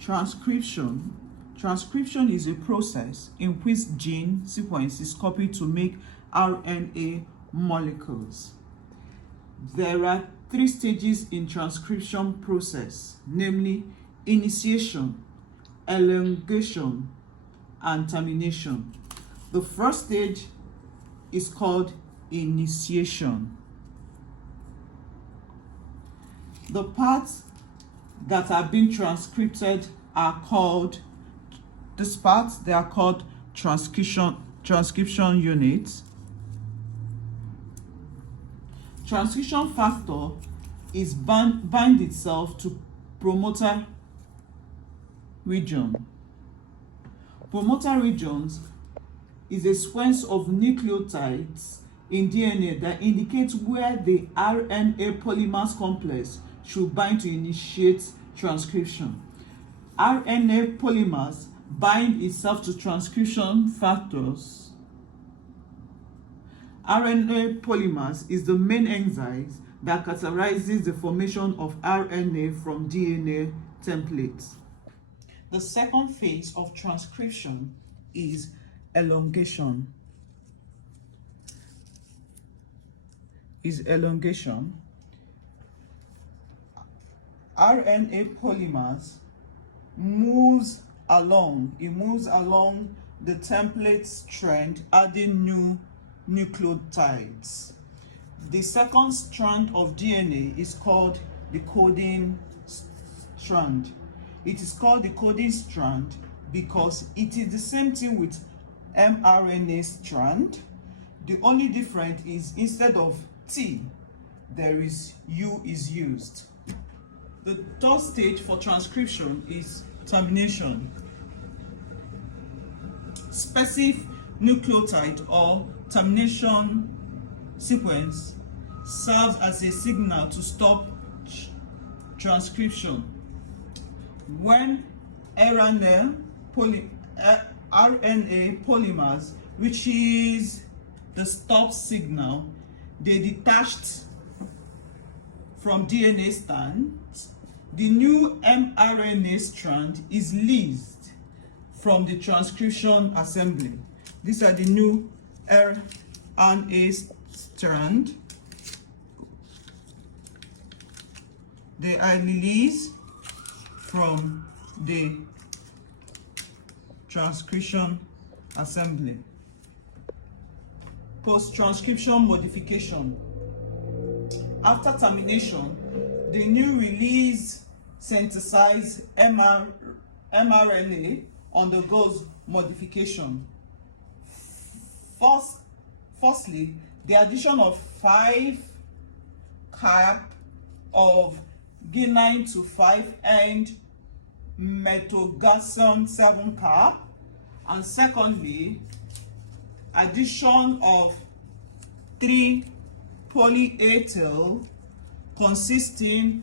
Transcription. Transcription is a process in which gene sequence is copied to make RNA molecules. There are 3 stages in transcription process, namely initiation, elongation, and termination. The first stage is called initiation. The parts that are being transcribed are called, they are called transcription units. Transcription factor is bind itself to promoter region. Promoter regions is a sequence of nucleotides in DNA that indicates where the RNA polymers complex should bind to initiate transcription. RNA polymers bind itself to transcription factors. RNA polymers is the main enzyme that catalyzes the formation of RNA from DNA templates. The second phase of transcription is elongation. RNA polymers moves along the template strand, adding new nucleotides. The second strand of DNA is called the coding strand. It is called the coding strand because it is the same thing with mRNA strand. The only difference is instead of T, there is U is used. The third stage for transcription is termination. Specific nucleotide or termination sequence serves as a signal to stop transcription. When RNA polymers reaches the stop signal, they detached from DNA strands. The new mRNA strand is released from the transcription assembly. These are the new RNA strand. They are released from the transcription assembly. Post-transcription modification. After termination, the new release synthesized mRNA undergoes modification. Firstly, the addition of 5 cap of guanine to 5-end methoxsone 7 cap, and secondly, addition of 3 polyatyl consisting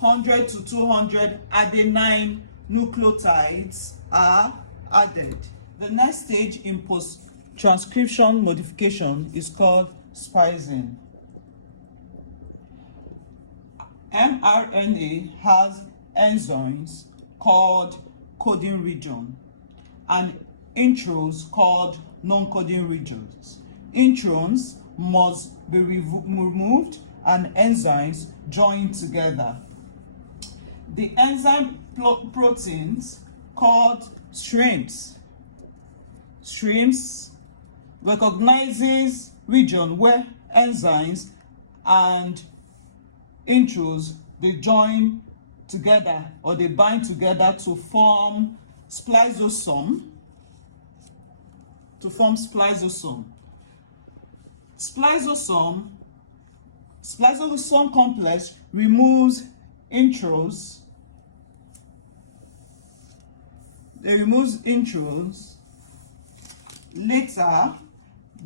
100 to 200 adenine nucleotides are added. The next stage in post-transcription modification is called splicing. mRNA has enzymes called coding region and introns called non-coding regions. Introns must be removed and enzymes joined together. The enzyme proteins called streams recognizes region where enzymes and introns they join together or they bind together to form spliceosome. Spliceosome complex removes introns. They removes introns. Later,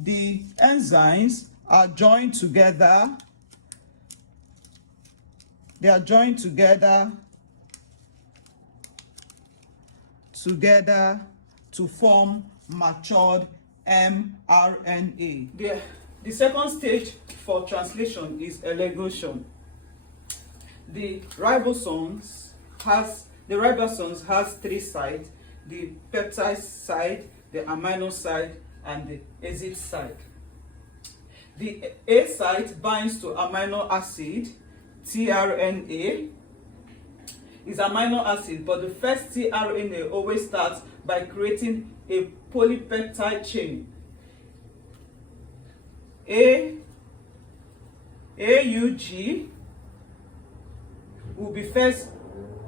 the enzymes are joined together. They are joined together to form matured mRNA. The second stage for translation is elongation. The ribosomes has The ribosomes has three sides: the peptide side, the amino side, and the acid side. The A site binds to amino acid, tRNA is amino acid, but the first tRNA always starts by creating a polypeptide chain. AUG will be first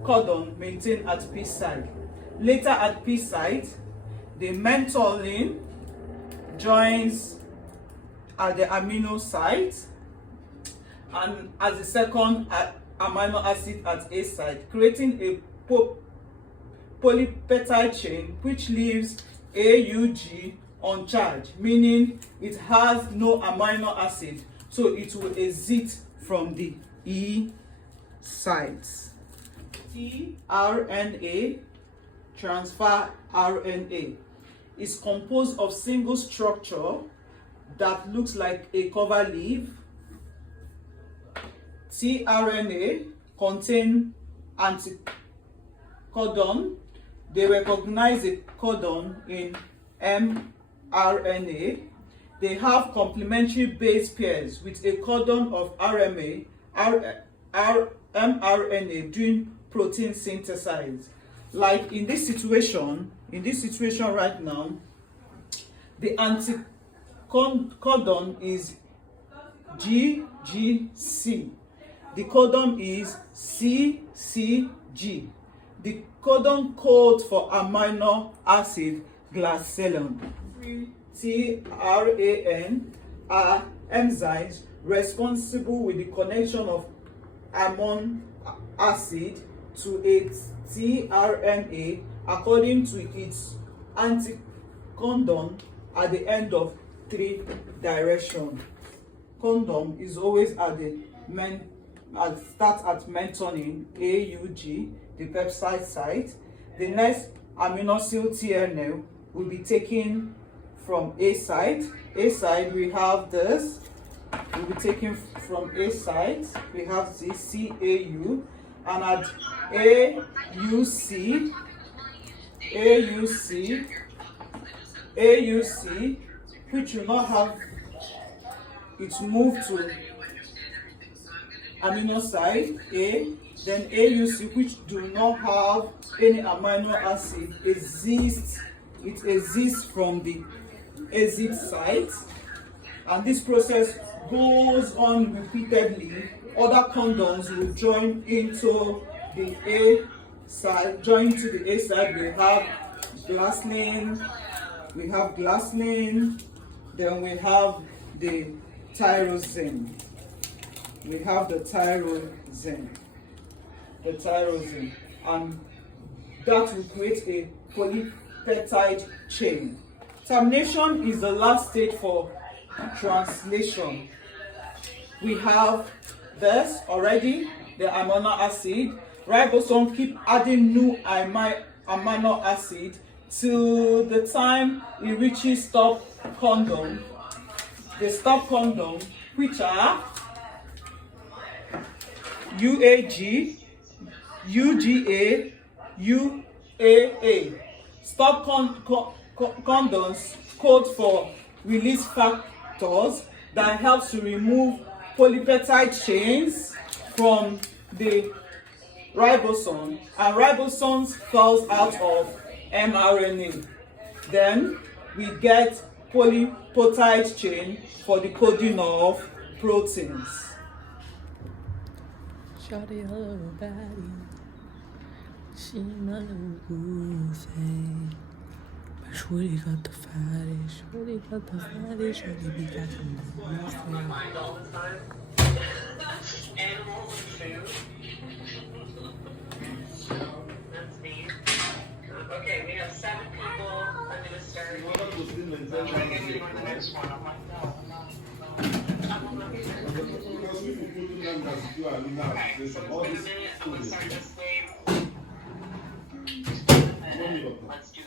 codon maintained at P side. Later at P site, the mentholin joins at the amino site and as the second amino acid at A site, creating a polypeptide chain which leaves AUG uncharged, meaning it has no amino acid, so it will exit from the E site. tRNA transfer RNA is composed of single structure that looks like a cover leaf. tRNA contain anticodon. They recognize a codon in mRNA. They have complementary base pairs with a codon of mRNA doing protein synthesis. Like in this situation right now, the anticodon is GGC. The codon is CCG. The codon code for amino acid glycerol. TRAN are enzymes responsible with the connection of amino acid to a tRNA according to its anticodon at the end of 3 directions. Condom is always at the start at mentholin AUG, the peptide site. The next amino acid tRNA will be taken from A site. A site, we have this. Will be taken from A site. We have the CAU, and at AUC, which will not have it moved to amino site A, then AUC, which do not have any amino acid, exists from the acid site, and this process goes on repeatedly. Other codons will join into the A side. Join to the A side, we have glycine, then we have the tyrosine. And that will create a polypeptide chain. Termination is the last stage for translation. We have this already, the amino acid. Ribosome keep adding new amino acid till the time it reaches stop codon. The stop codon, which are UAG, UGA, UAA. Stop codons code for release factors that helps to remove polypeptide chains from the ribosome, and ribosomes falls out of mRNA. Then we get polypeptide chain for the coding of proteins. Shawty her body, she my little thing. But shorty got the fatty, shorty be got some Okay, we have 7 people. I'm gonna start. I'm gonna give you the next one. I'm like, no. Okay, so in a minute, I'm gonna start this game. Let's do